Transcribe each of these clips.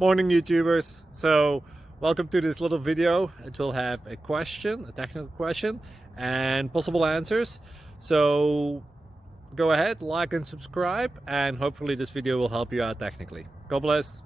Morning YouTubers. So welcome to this little video. It will have a question, a technical question, and possible answers. So go ahead, like and subscribe, and hopefully this video will help you out technically. God bless.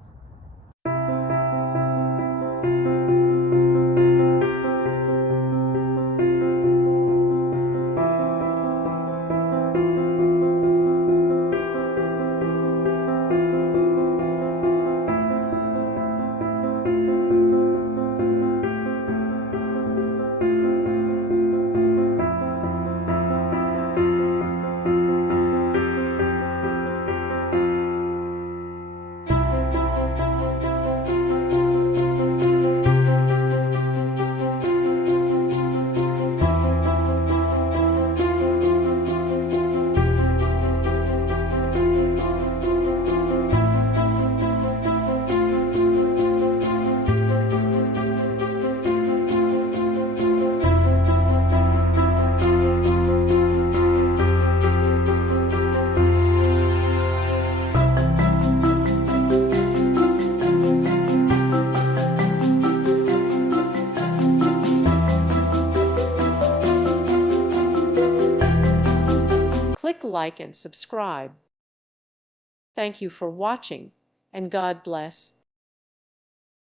Click like and subscribe. Thank you for watching, and God bless.